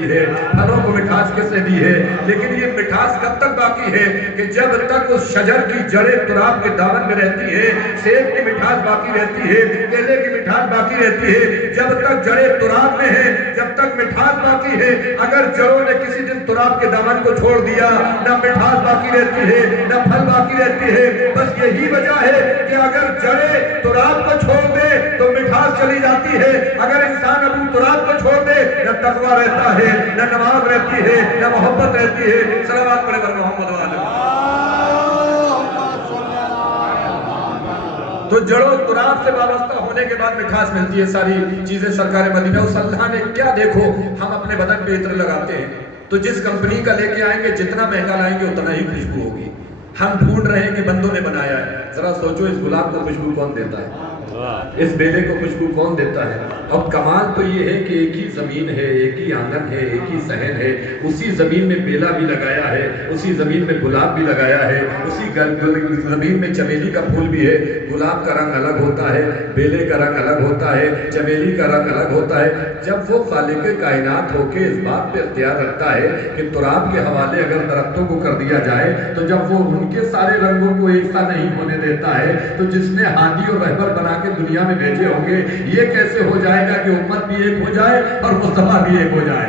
دی ہے, پھلوں کو مٹھاس کس نے دی ہے, لیکن یہ مٹھاس کب تک باقی ہے کہ جب تک اس شجر کی جڑیں تراب کے دامن میں رہتی ہے. سیب کی مٹھاس باقی رہتی ہے, کیلے کی مٹھاس باقی رہتی ہے, جب تک جڑیں تراب میں ہے جب تک مٹھاس باقی ہے. اگر جڑوں نے کسی دن تراب کے دامن کو چھوڑ دیا, نہ مٹھاس باقی رہتی ہے نہ پھل باقی رہتی ہے. بس یہی وجہ ہے کہ اگر جڑیں تراب کو چھوڑ دے تو مٹھاس چلی جاتی ہے. اگر انسان ابو تراب کو چھوڑ دے نہ تقویٰ رہتا ہے, نہ نماز رہتی ہے, نہ محبت رہتی ہے. صلوات پڑھے بر محمد والے. تو جڑوں تراب سے وابستہ ہونے کے بعد مٹھاس ملتی ہے. ساری چیزیں سرکار مدینہ. اس اللہ نے کیا, دیکھو ہم اپنے بدن پہ عطر لگاتے ہیں تو جس کمپنی کا لے کے آئیں گے جتنا مہنگا لائیں گے اتنا ہی خوشبو ہوگی. ہم ڈھونڈ رہے ہیں کہ بندوں نے بنایا ہے. ذرا سوچو اس گلاب کو خوشبو کون دیتا ہے, اس بیلے کو خوشبو کون دیتا ہے؟ اب کمال تو یہ ہے کہ ایک ہی زمین ہے, ایک ہی آنگن ہے, ایک ہی صحن ہے. اسی زمین میں بیلا بھی لگایا ہے, اسی زمین میں گلاب بھی لگایا ہے, اسی زمین میں چمیلی کا پھول بھی ہے. گلاب کا رنگ الگ ہوتا ہے, بیلے کا رنگ الگ ہوتا ہے, چمیلی کا رنگ الگ ہوتا ہے. جب وہ خالق کائنات ہو کے اس بات پہ اختیار رکھتا ہے کہ تراب کے حوالے اگر درختوں کو کر دیا جائے تو جب وہ ان کے سارے رنگوں کو ایک سا نہیں ہونے دیتا ہے تو جس نے ہادی اور رہبر بنا کے دنیا میں بھیجے ہوں گے, یہ کیسے ہو جائے گا کہ امت بھی ایک ہو جائے اور مصطفیٰ بھی ایک ہو جائے؟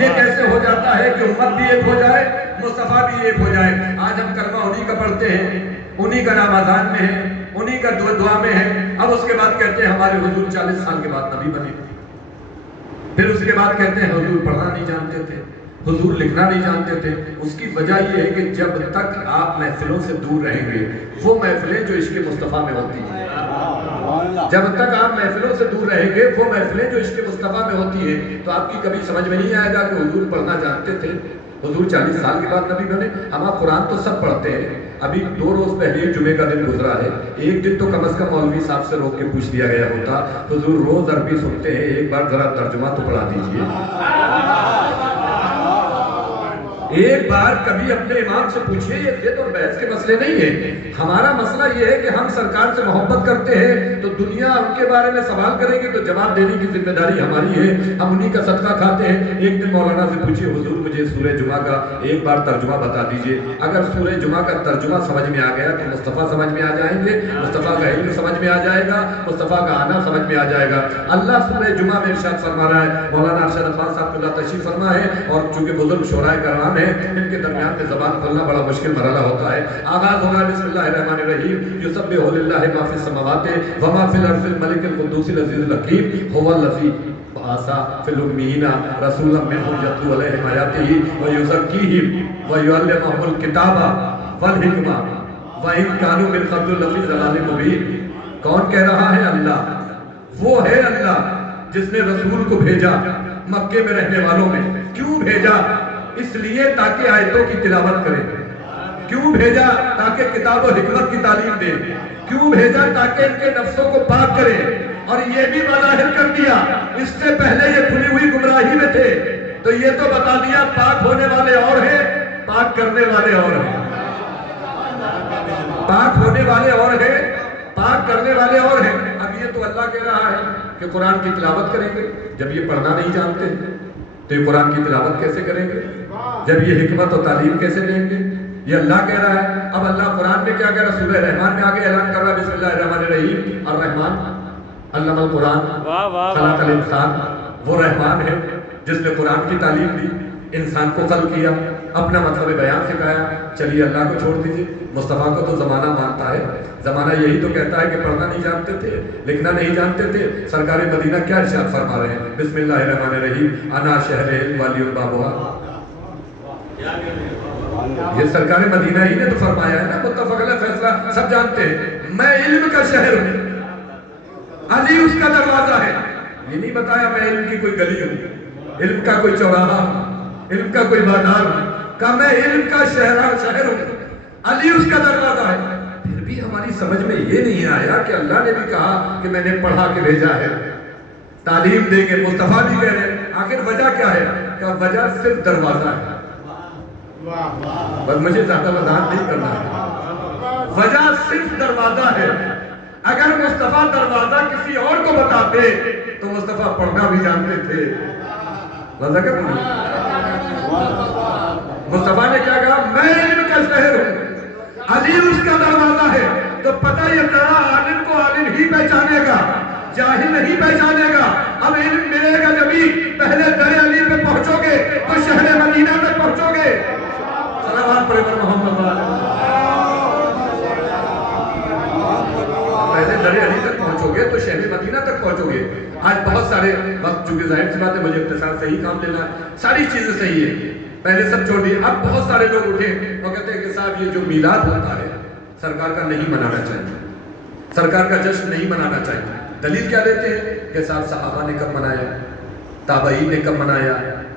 یہ کیسے ہو جاتا ہے کہ امت بھی ایک ہو جائے, مصطفیٰ بھی ایک ہو جائے؟ آج ہم کلمہ انہی کا پڑھتے ہیں, انہی کا نام اذان میں ہے, انہی کا دعا میں ہے. اب اس کے بعد کہتے ہیں ہمارے حضور 40 سال کے بعد نبی بنے. پھر اس کے بعد کہتے ہیں حضور پڑھنا نہیں جانتے تھے, حضور لکھنا نہیں جانتے تھے. اس کی وجہ یہ ہے کہ جب تک آپ محفلوں سے دور رہیں گے, وہ محفلیں جو عشق مصطفیٰ میں ہوتی ہیں, جب تک آپ محفلوں سے دور رہیں گے, وہ محفلیں جو عشق مصطفیٰ میں ہوتی ہیں, تو آپ کی کبھی سمجھ میں نہیں آئے گا کہ حضور پڑھنا جانتے تھے, حضور 40 سال کے بعد نبی بنے. ہم آپ قرآن تو سب پڑھتے ہیں. ابھی 2 روز پہلے جمعے کا دن گزرا ہے, ایک دن تو کم از کم مولوی صاحب سے روک کے پوچھ دیا گیا ہوتا, حضور روز عربی سنتے ہیں, ایک بار ذرا ترجمہ تو پڑھا دیجئے. ایک بار کبھی اپنے امام سے پوچھئے. یہ تو بحث کے مسئلے نہیں ہیں. ہمارا مسئلہ یہ ہے کہ ہم سرکار سے محبت کرتے ہیں تو دنیا ان کے بارے میں سوال کرے گی تو جواب دینے کی ذمہ داری ہماری ہے. ہم انہی کا صدقہ کھاتے ہیں. ایک دن مولانا سے پوچھئے حضور مجھے سورہ جمعہ کا ایک بار ترجمہ بتا دیجئے. اگر سورہ جمعہ کا ترجمہ سمجھ میں آ گیا تو مصطفیٰ سمجھ میں آ جائیں گے, مصطفیٰ کا علم سمجھ میں آ جائے گا, مصطفیٰ کا آنا سمجھ میں آ جائے گا. اللہ سورہ جمعہ میں ارشاد فرما رہا ہے, مولانا ارشاد عباس صاحب کو اللہ تشریف فرما ہے, اور چونکہ بزرگ شورائے کرام ہیں ان کے درمیان میں زبان کھولنا بڑا مشکل مرحلہ ہوتا ہے. آغاز ہوگا بسم اللہ الرحمن الرحیم. یسبح للہ ما فی السماوات وما فی الارض الملک القدوس العزیز الحکیم هو الذی بعث فی الامین رسولا منهم یتلو علیہم آیاتہ ویزکیہم ویعلمہم الکتاب والحکمہ وإن كانوا من قبل لفی ضلال مبین. کون کہہ رہا ہے؟ اللہ. وہ ہے اللہ جس نے رسول کو بھیجا مکے میں رہنے والوں میں. کیوں بھیجا؟ اس لیے تاکہ آیتوں کی تلاوت کریں. کیوں بھیجا؟ تاکہ کتاب و حکمت کی تعلیم دیں. کیوں بھیجا؟ تاکہ ان کے نفسوں کو پاک کریں. اور یہ بھی بظاہر کر دیا, اس سے پہلے یہ کھلی ہوئی گمراہی میں تھے, تو یہ تو بتا دیا پاک ہونے والے اور ہیں, پاک کرنے والے اور ہیں. پاک ہونے والے اور ہیں, پاک کرنے والے اور ہیں. اب یہ تو اللہ کہہ رہا ہے کہ قرآن کی تلاوت کریں گے. جب یہ پڑھنا نہیں جانتے تو یہ قرآن کی تلاوت کیسے کریں گے؟ جب یہ حکمت و تعلیم کیسے لیں گے؟ یہ اللہ کہہ رہا ہے. اب اللہ قرآن میں کیا کہہ رہا ہے؟ سورہ رحمان میں آگے اعلان کر رہا ہے بسم اللہ الرحمن الرحیم. الرحمن علم القرآن خلق الانسان. وہ رحمان ہے جس نے قرآن کی تعلیم دی, انسان کو خلق کیا, اپنا مطلب بیان سکھایا. چلیے اللہ کو چھوڑ دیجیے, مصطفیٰ کو تو زمانہ مانتا ہے. زمانہ یہی تو کہتا ہے کہ پڑھنا نہیں جانتے تھے, لکھنا نہیں جانتے تھے. سرکار مدینہ کیا ارشاد فرما رہے ہیں؟ بسم اللہ الرحمن الرحیم. انا شہر علم والی البابوہا. یہ سرکار مدینہ ہی نے تو فرمایا ہے نا, متفق علیہ فیصلہ سب جانتے ہیں. میں علم کا شہر ہوں, علی اس کا دروازہ ہے. یہ نہیں بتایا میں علم کی کوئی گلی ہوں, علم کا کوئی چوراہا, علم کا کوئی بازار ہوں. کہا میں علم کا شہر ہوں, علی اس کا دروازہ ہے. پھر بھی ہماری سمجھ میں یہ نہیں آیا کہ اللہ نے بھی کہا کہ میں نے پڑھا کے بھیجا ہے, تعلیم دیں گے. مصطفیٰ بھی کہہ رہے ہیں. آخر وجہ کیا ہے؟ کہ وجہ صرف دروازہ ہے. بس مجھے زیادہ وضاحت نہیں کرنا ہے. وجہ صرف دروازہ ہے. اگر مصطفیٰ دروازہ کسی اور کو بتاتے تو مصطفیٰ پڑھنا بھی جانتے تھے, مصطفیٰ نے کیا کہا؟ میں علم کا شہر ہوں، علی اس کا دروازہ ہے. تو پتہ یہ چلا عالم کو عالم ہی پہچانے گا، جاہل نہیں پہچانے گا. اب علم ملے گا جبھی پہلے در علی پہ پہنچو گے تو شہر مدینہ میں پہنچو گے. صلوات پر محمد پہلے در علی تک پہنچو گے تو شہر مدینہ تک پہنچو گے. آج بہت سارے وقت، چونکہ ظاہر سی بات ہے مجھے اختصار سے ہی کام لینا ہے، ساری چیزیں صحیح ہے، پہلے سب چھوڑ دیے. اب بہت سارے لوگ اٹھے وہ کہتے ہیں کہ صاحب یہ جو میلاد ہوتا ہے سرکار کا نہیں منانا چاہیے، سرکار کا جشن نہیں منانا چاہیے. دلیل کیا دیتے ہیں کہ صاحب صحابہ نے کب منایا، تابعین نے کب منایا،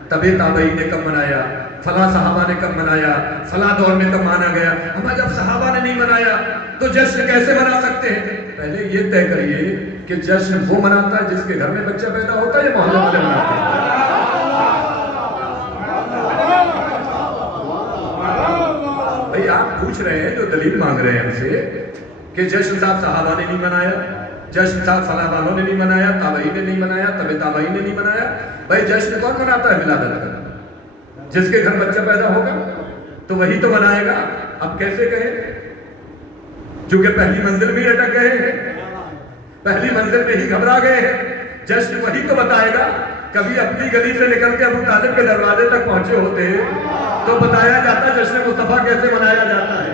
تبع تابعین نے کب منایا، فلاں صحابہ نے کب منایا، فلاں دور میں کب مانا گیا. ہمیں جب صحابہ نے نہیں منایا تو جشن کیسے منا سکتے ہیں؟ پہلے یہ طے کریے کہ جشن وہ مناتا ہے جس کے گھر میں بچہ پیدا ہوتا ہے یا محلے والے مناتے ہیں؟ بھئی آپ پوچھ رہے ہیں، جو دلیل مانگ رہے ہیں ہم سے کہ جشن صاحب صحابہ نے نہیں منایا، جشن صاحب فلاں والوں نے نہیں منایا، تابعین نے نہیں منایا، تبع تابعین نے نہیں منایا. بھائی جشن کون مناتا ہے ولادت کا؟ جس کے گھر بچہ پیدا ہوگا تو وہی تو منائے گا. اب کیسے کہیں؟ چونکہ پہلی منزل میں اٹک گئے ہیں، پہلی منزل میں ہی گھبرا گئے ہیں. جشن وہی تو بتائے گا. کبھی اپنی گلی سے نکل کے ابو طالب کے دروازے تک پہنچے ہوتے تو بتایا جاتا جشن مصطفیٰ کیسے منایا جاتا ہے،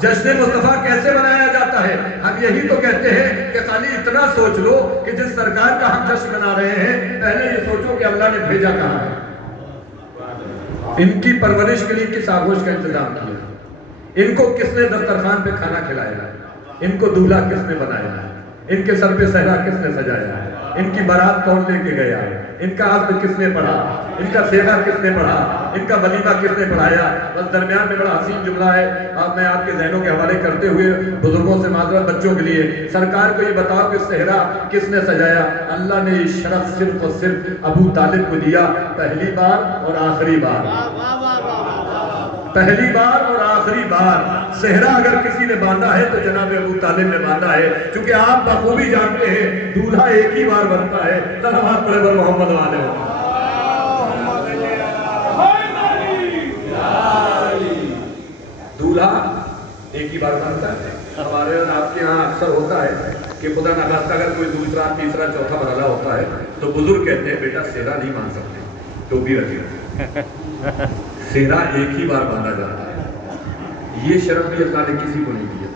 جشن مصطفیٰ کیسے منایا جاتا ہے. ہم یہی تو کہتے ہیں کہ خالی اتنا سوچ لو کہ جس سرکار کا ہم جشن منا رہے ہیں پہلے یہ سوچو کہ اللہ نے بھیجا کہاں ہے، ان کی پرورش کے لیے کس آغوش کا انتظام کیا، ان کو کس نے دسترخوان پہ کھانا کھلایا، ان کو دولہا کس نے بنایا، ان کے سر پہ صحرا کس نے سجایا، ان کی بارات کون لے کے گیا، ان کا عقد کس نے پڑھا، ان کا سیغہ کس نے پڑھا، ان کا ولیمہ کس نے پڑھایا. بس درمیان میں بڑا حسین جملہ ہے، اب میں آپ کے ذہنوں کے حوالے کرتے ہوئے بزرگوں سے معذرت بچوں کے لیے، سرکار کو یہ بتاؤ کہ صحرا کس نے سجایا؟ اللہ نے یہ شرف صرف اور صرف ابو طالب کو دیا، پہلی بار اور آخری بار، پہلی بار اور آخری بار. صحرا اگر کسی نے باندھا ہے تو جناب ابو طالب نے باندھا ہے، چونکہ آپ بخوبی جانتے ہیں دولہا ایک ہی بار بنتا ہے. صلوات پر محمد والے ہو. دولہا ایک ہی بار بنتا ہے. ہمارے اور آپ کے ہاں اکثر ہوتا ہے کہ خدا نخواستہ اگر کوئی دوسرا تیسرا چوتھا مرحلہ ہوتا ہے تو بزرگ کہتے ہیں بیٹا سہرا نہیں باندھ سکتے، ٹوپی رکھیے. سہرا ایک ہی بار باندھا جاتا ہے. یہ شرف بھی اللہ نے کسی کو نہیں دیا،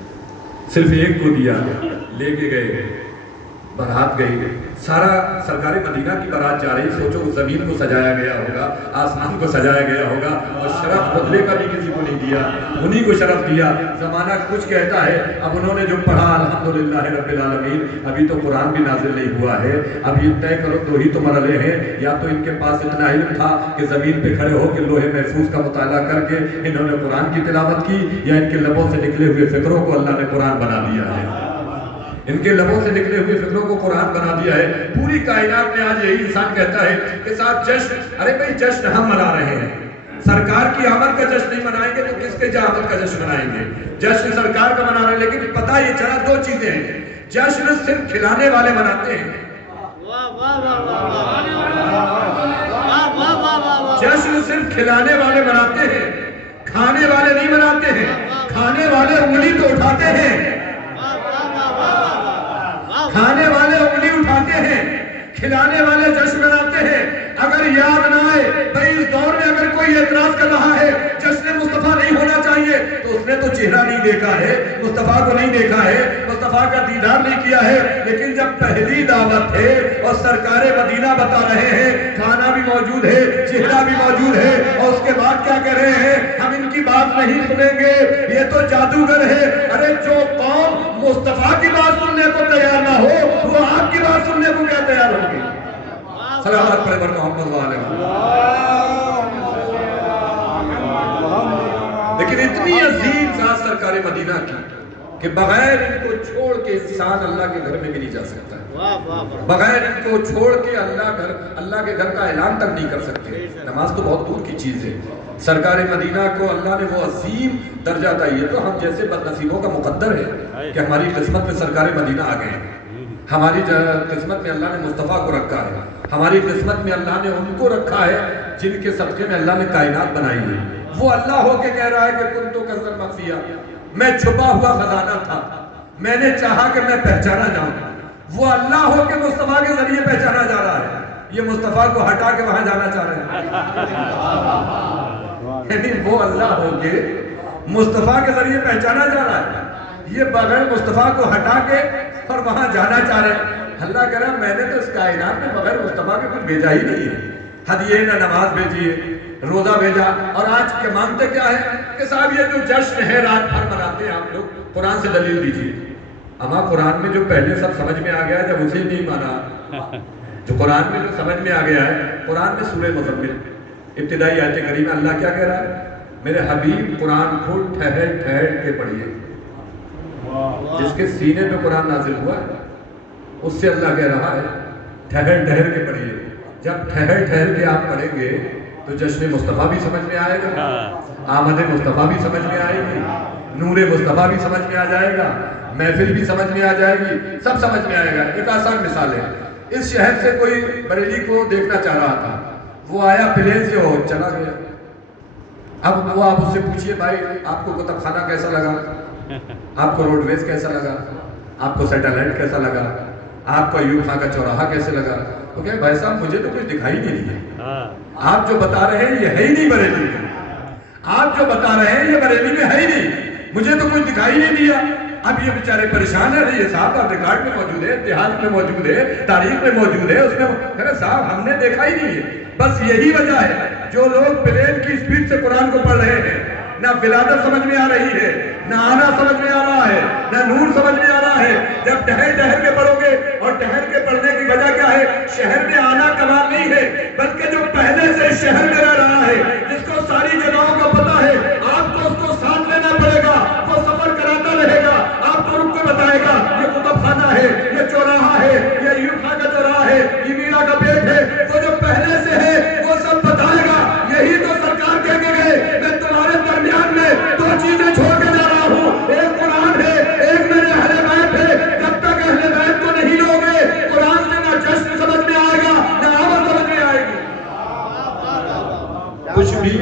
صرف ایک کو دیا. لے کے گئے، بارات گئی، سارا سرکار مدینہ کی بارات جا رہی. سوچو زمین کو سجایا گیا ہوگا، آسمان کو سجایا گیا ہوگا، اور شرف بدلے کا بھی کسی کو نہیں دیا، انہی کو شرف دیا. زمانہ کچھ کہتا ہے. اب انہوں نے جو پڑھا الحمدللہ رب العالمین، ابھی تو قرآن بھی نازل نہیں ہوا ہے. اب یہ طے کرو دو ہی تو مرحلے ہیں، یا تو ان کے پاس اتنا علم تھا کہ زمین پہ کھڑے ہو کے لوح محفوظ کا مطالعہ کر کے انہوں نے قرآن کی تلاوت کی، یا ان کے لبوں سے نکلے ہوئے فکروں کو اللہ نے قرآن بنا دیا ہے. ان کے لبوں سے نکلے ہوئے فکروں کو قرآن بنا دیا ہے. پوری کائنات میں آج یہی انسان کہتا ہے کہ صاحب جشن، ارے بھائی جشن ہم منا رہے ہیں، سرکار کی آمد کا جشن نہیں منائیں گے تو کس کے آمد کا جشن منائیں گے؟ جشن سرکار کا منا رہے ہیں. لیکن پتہ یہ چلا دو چیزیں ہیں. جشن صرف کھلانے والے مناتے ہیں، جشن صرف کھلانے والے مناتے ہیں، کھانے والے نہیں مناتے ہیں. کھانے والے انگلی تو اٹھاتے ہیں، کھانے والے انگلی اٹھاتے ہیں، کھلانے والے جشن مناتے ہیں. اگر یاد نہ آئے بھائی اس دور میں اگر کوئی اعتراض کر رہا ہے جشن مصطفیٰ نہیں ہونا چاہیے تو اس نے تو چہرہ نہیں دیکھا ہے، مصطفیٰ کو نہیں دیکھا ہے، مصطفیٰ کا دیدار نہیں کیا ہے. لیکن جب پہلی دعوت ہے اور سرکار مدینہ بتا رہے ہیں کھانا بھی موجود ہے، چہرہ بھی موجود ہے، اور اس کے بعد کیا کہہ رہے ہیں؟ ہم ان کی بات نہیں سنیں گے، یہ تو جادوگر ہے. ارے جو قوم مصطفیٰ کی بات سننے کو تیار نہ ہو وہ آپ کی بات سننے کو کیا تیار ہوگی؟ صلوات پر محمد والے. لیکن اتنی عظیم ذات سرکار مدینہ کی کہ بغیر ان کو چھوڑ کے انسان اللہ کے گھر میں بھی نہیں جا سکتا ہے، بغیر ان کو چھوڑ کے اللہ کے گھر کا اعلان تک نہیں کر سکتے. نماز تو بہت دور کی چیز ہے. سرکار مدینہ کو اللہ نے وہ عظیم درجہ عطا. یہ تو ہم جیسے بد نصیبوں کا مقدر ہے کہ ہماری قسمت میں سرکار مدینہ آ گئے ہیں. ہماری قسمت میں اللہ نے مصطفیٰ کو رکھا ہے، ہماری قسمت میں اللہ نے ان کو رکھا ہے جن کے صدقے میں اللہ نے کائنات بنائی ہے۔ وہ اللہ ہو کے کہہ رہا ہے کہ کنت کنزا مخفیا، میں چھپا ہوا خزانہ تھا، میں نے چاہا کہ میں پہچانا جاؤں۔ وہ اللہ ہو کے مصطفیٰ کے ذریعے پہچانا جا رہا ہے، یہ مصطفیٰ کو ہٹا کے وہاں جانا چاہ رہے ہیں۔ یعنی وہ اللہ ہو کے مصطفیٰ کے ذریعے پہچانا جا رہا ہے، یہ بغیر مصطفیٰ کو ہٹا کے اور وہاں جانا چاہ رہے ہیں۔ اللہ کہہ رہا ہے میں نے تو اس کائنات میں بغیر مصطفیٰ کے کچھ بھیجا ہی نہیں ہے۔ ہدیے نہ نماز بھیجیے، روزہ بھیجا، اور آج کے مانتے کیا ہے کہ صاحب یہ جو جشن ہے رات بھر مناتے ہیں آپ لوگ، قرآن سے دلیل دیجیے۔ اما قرآن میں جو پہلے سب سمجھ میں آ گیا ہے، جب اسے نہیں مانا، جو قرآن میں جو سمجھ میں آ گیا ہے، قرآن میں سورہ مزمل ابتدائی آیت کریمہ اللہ کیا کہہ رہا ہے؟ میرے حبیب قرآن کو ٹھہر ٹھہر کے پڑھیے۔ جس کے سینے پہ قرآن نازل ہوا ہے اس سے اللہ کہہ رہا ہے ٹھہر ٹھہر کے پڑھیے۔ جب ٹھہر ٹھہر کے آپ پڑھیں گے تو جشن مصطفیٰ بھی سمجھ میں آئے گا، آمد مصطفیٰ بھی سمجھ میں آئے گی، نور مصطفیٰ بھی سمجھ میں آ جائے گا، محفل بھی سمجھ میں آ جائے گی، سب سمجھ میں آئے گا۔ ایک آسان مثال ہے، اس شہر سے کوئی بریلی کو دیکھنا چاہ رہا تھا، وہ آیا پلین سے اور چلا گیا۔ اب وہ آپ اس سے پوچھئے بھائی آپ کو کتب خانہ کیسا لگا، آپ کو روڈ ویز کیسا لگا، آپ کو سیٹلائٹ کیسا لگا، آپ کو ایوب خان کا چوراہا کیسے لگا؟ تو کہے بھائی صاحب مجھے تو کچھ دکھائی نہیں دیا، آپ جو بتا رہے ہیں یہ ہے ہی نہیں بریلی میں، آپ جو بتا رہے ہیں یہ بریلی میں ہے ہی نہیں، مجھے تو کچھ دکھائی نہیں دیا۔ اب یہ بیچارے پریشان ہیں، یہ صاحب ریکارڈ میں موجود ہے، اتہاس میں موجود ہے، تاریخ میں موجود ہے، اس میں کہہ صاحب ہم نے دیکھا ہی نہیں ہے۔ بس یہی وجہ ہے جو لوگ پلین کی سپیڈ سے قرآن کو پڑھ رہے ہیں، نہ ولادت سمجھ میں آ رہی ہے، نہ آنا سمجھ میں آ رہا ہے، نہ نور سمجھ میں آ رہا ہے۔ جب ٹہر ٹہر کے پڑھو گے، اور ٹہر کے پڑھنے کی وجہ کیا ہے؟ شہر میں آنا کمال نہیں ہے، بلکہ جو پہلے سے شہر میں رہ رہا ہے، جس کو ساری جگہوں کا پتہ ہے، آپ کو اس کو ساتھ لینا پڑے گا، وہ سفر کراتا رہے گا، آپ کو رک کے بتائے گا یہ کتب خانہ ہے، یہ چوراہا ہے، یہ ایوب خان کا چوراہا ہے، یہ میرا کا پیٹ ہے۔ وہ جو پہلے سے ہے وہ سب بتائے گا۔ یہی تو سرکار کہہ کے گئے میں تمہارے درمیان میں دو چیزیں چھوڑ کے جا رہا ہوں، ایک قرآن ہے، ایک میرے اہل بیت ہے۔ جب تک اہل بیت کو نہیں لوگے قرآن سے نہ جشن سمجھ میں آئے گا نہ آمد سمجھ میں آئے گی۔ کچھ بھی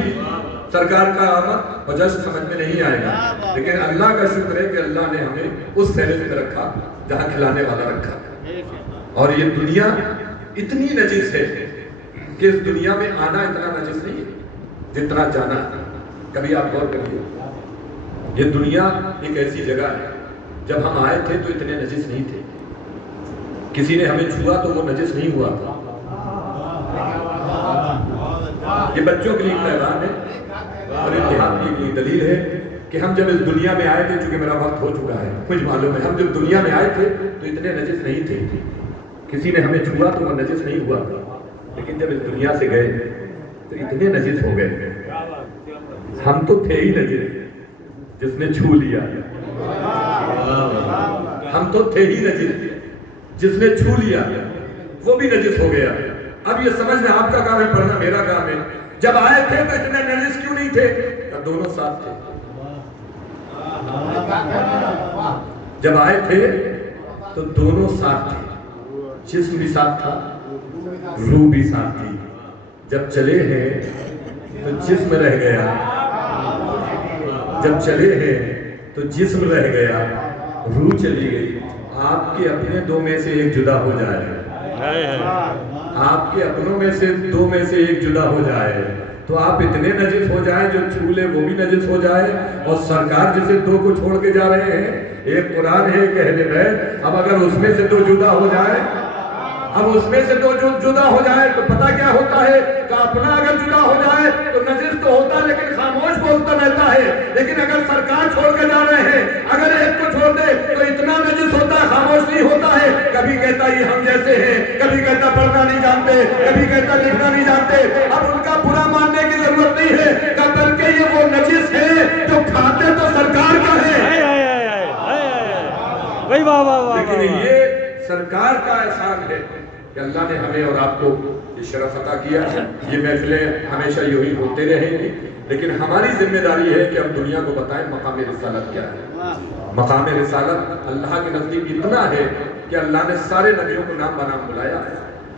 سرکار کا آمد اور جشن سمجھ میں نہیں آئے گا، لیکن اللہ کا شکر ہے کہ اللہ نے ہمیں اس فہرست میں رکھا جہاں کھلانے والا رکھا۔ اور یہ دنیا اتنی نجس ہے کہ اس دنیا میں آنا اتنا نجس نہیں ہے جتنا جانا ہے۔ کبھی آپ غور کریے، یہ دنیا ایک ایسی جگہ ہے، جب ہم آئے تھے تو اتنے نجس نہیں تھے، کسی نے ہمیں چھوا تو وہ نجس نہیں ہوا تھا۔ یہ بچوں کے لیے پیغام ہے اور اتحاد کے لیے دلیل ہے کہ ہم جب اس دنیا میں آئے تھے، چونکہ میرا وقت ہو چکا ہے، مجھے معلوم ہے، ہم جب دنیا میں آئے تھے تو اتنے نجس نہیں تھے، کسی نے ہمیں چھوا تو وہ نجس نہیں ہوا تھا، لیکن جب اس دنیا سے گئے تو اتنے نجس ہو گئے۔ ہم تو تھے ہی نجس، جس نے چھو لیا، ہم تو تھے ہی نجس، جس نے چھو لیا وہ بھی نجس ہو گیا۔ اب یہ سمجھنا آپ کا کام ہے، پڑھنا میرا کام ہے۔ جب آئے تھے تو اتنے نجس کیوں نہیں تھے؟ دونوں ساتھ تھے۔ جب آئے تھے تو دونوں ساتھ تھے، جسم بھی ساتھ تھا، روح بھی ساتھ تھی۔ جب چلے ہیں تو جسم رہ گیا، جب چلے ہیں تو جسم رہ گیا، روح چلی گئی۔ آپ کے اپنے دو میں سے ایک جدا ہو جائے، آپ کے اپنوں میں سے دو میں سے ایک جدا ہو جائے تو آپ اتنے نجس ہو جائیں، جو چھو لے وہ بھی نجس ہو جائے۔ اور سرکار جسے دو کو چھوڑ کے جا رہے ہیں، ایک قرآن ہے، ایک اہل بیت، اب اگر اس میں سے دو جدا ہو جائے، اب اس میں سے دو جدا ہو جائے تو پتہ کیا ہوتا ہے کہ اپنا اگر جدا ہو جائے تو نجس تو ہوتا ہے لیکن خاموش بولتا رہتا ہے، لیکن اگر سرکار چھوڑ کے جا رہے ہیں، اگر ایک کو چھوڑ دے تو اتنا نجس ہوتا ہے، خاموش نہیں ہوتا ہے۔ کبھی کہتا یہ ہم جیسے ہیں، کبھی کہتا پڑھنا نہیں جانتے، کبھی کہتا لکھنا نہیں جانتے۔ اب ان کا برا ماننے کی ضرورت نہیں ہے، بلکہ یہ وہ نجس ہے جو کھاتے تو سرکار کا ہے، لیکن یہ سرکار کا احسان ہے کہ اللہ نے ہمیں اور آپ کو یہ شرف عطا کیا۔ یہ محفلیں ہمیشہ یہی ہوتے رہیں گی، لیکن ہماری ذمہ داری ہے کہ ہم دنیا کو بتائیں مقام رسالت کیا ہے۔ مقام رسالت اللہ کے نزدیک اتنا ہے کہ اللہ نے سارے نبیوں کو نام بنام بلایا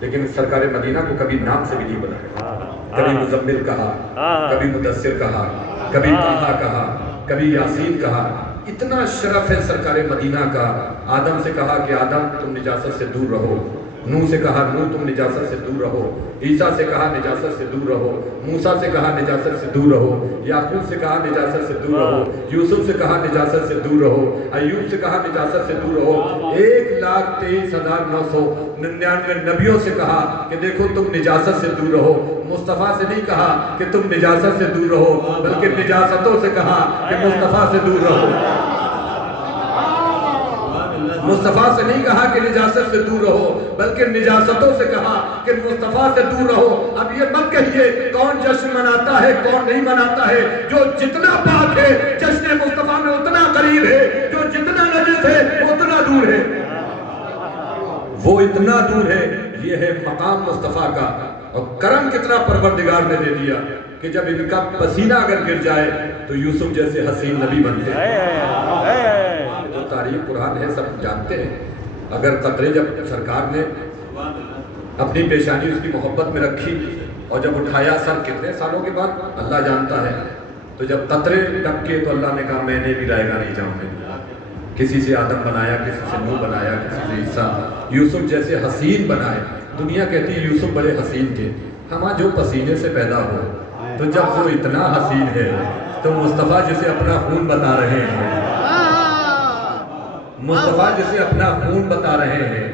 لیکن سرکار مدینہ کو کبھی نام سے بھی نہیں بلایا. کبھی مزمل کہا, کبھی مدثر کہا, کبھی طٰہٰ کہا, کبھی یاسین کہا. اتنا شرف ہے سرکار مدینہ کا. آدم سے کہا کہ آدم تم نجاست سے دور رہو, نوح سے کہا نوح تم نجاست سے دور رہو, عیسیٰ سے کہا نجاست سے دور رہو, موسیٰ سے کہا نجاست سے دور رہو, یعقوب سے کہا نجاست سے دور رہو, یوسف سے کہا نجاست سے دور رہو, ایوب سے کہا نجاست سے دور رہو. 1,23,999 نبیوں سے کہا کہ دیکھو تم نجاست سے دور رہو. مصطفیٰ سے نہیں کہا کہ تم نجاست سے دور رہو بلکہ نجاستوں سے کہا کہ مصطفیٰ سے دور رہو. مصطفیٰ سے نہیں کہا کہ نجاست سے دور رہو بلکہ نجاستوں سے کہا کہ مصطفیٰ سے دور رہو. اب یہ مت کہیے کون جشن مناتا ہے کون نہیں مناتا ہے. جو جتنا پاک ہے جشن مصطفیٰ میں اتنا قریب ہے, جو جتنا نجس ہے وہ اتنا دور ہے. وہ اتنا دور ہے. یہ ہے مقام مصطفیٰ کا. اور کرم کتنا پروردگار نے دے دیا کہ جب ان کا پسینہ اگر گر جائے تو یوسف جیسے حسین نبی بنتے ہیں. جو تاریخ قرآن ہے سب جانتے ہیں. اگر قطرے جب سرکار نے اپنی پیشانی اس کی محبت میں رکھی اور جب اٹھایا سر کتنے سالوں کے بعد اللہ جانتا ہے, تو جب قطرے ٹپکے تو اللہ نے کہا میں نے بھی لائے گا نہیں جاؤں گا. کسی سے آدم بنایا, کسی سے نوح بنایا, کسی سے عیسیٰ. یوسف جیسے حسین بنائے. دنیا کہتی ہے یوسف بڑے حسین تھے. ہمارا جو پسینے سے پیدا ہو, تو جب وہ اتنا حسین ہے تو مصطفیٰ جسے اپنا خون بتا رہے ہیں, مصطفیٰ جسے اپنا خون بتا رہے ہیں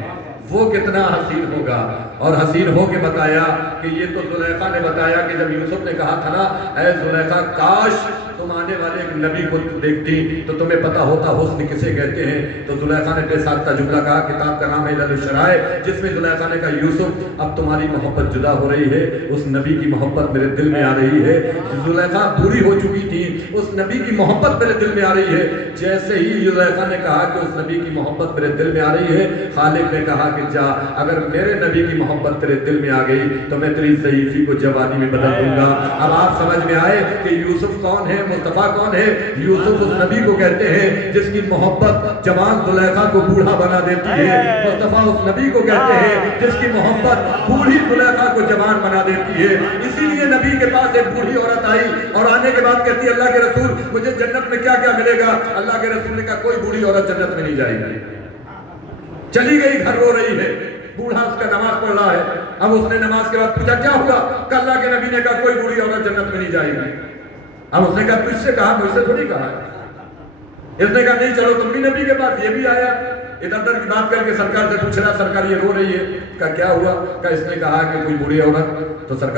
وہ کتنا حسین ہوگا. اور حسین ہو کے بتایا کہ یہ تو زلیخا نے بتایا کہ جب یوسف نے کہا تھا نا اے زلیخا کاش تم آنے والے ایک نبی کو دیکھتی تو تمہیں پتا ہوتا حسن کسے کہتے ہیں. تو زلیخا نے بے ساختہ جملہ کہا, کتاب کا نام ہے علل الشرائع, جس میں زلیخا نے کہا یوسف اب تمہاری محبت جدا ہو رہی ہے, اس نبی کی محبت میرے دل میں آ رہی ہے. زلیخا بوڑھی ہو چکی تھی, اس نبی کی محبت میرے دل میں آ رہی ہے. جیسے ہی زلیخا نے کہا کہ اس نبی کی محبت میرے دل میں آ رہی ہے, خالق نے کہا کہ جا اگر میرے نبی کی محبت تیرے دل میں آ گئی تو میں تیری ضعیفی کو جوانی میں بدل دوں گا. اب آپ سمجھ میں آئے کہ یوسف کون ہے, مصطفیٰ کون ہے. یوسف اس نبی کو کہتے ہیں جس کی محبت جوان زلیخا کو بوڑھا بنا دیتی ہے. مصطفیٰ اس نبی کو کہتے ہیں جس کی محبت بوڑھی زلیخا کو جوان بنا دیتی ہے. اسی لیے نبی کے پاس ایک بوڑھی عورت آئی اور آنے کے بعد کہتی ہے اللہ کے رسول مجھے جنت میں کیا کیا ملے گا. اللہ کے رسول نے کہا کوئی بوڑھی عورت جنت میں نہیں جائے گی. چلی گئی, گھر رو رہی ہے. بوڑھا اس کا نماز پڑھ رہا ہے. اب اس نے نماز کے بعد پوچھا کیا ہوا, کہ اللہ کے نبی نے کہا کوئی بوڑھی عورت جنت میں نہیں جائے گی. اب اس نے کہا تجھ سے کہا, مجھ سے تھوڑی کہا. اس نے کہا نہیں چلو تم بھی نبی کے پاس. یہ بھی آیا ادھر ادھر کی بات کر کے سرکار سے پوچھ رہا, سرکار یہ رو رہی ہے. کہا کیا ہوا, کہ اس نے کہا کہ کوئی بوڑھی عورت. تو سرکار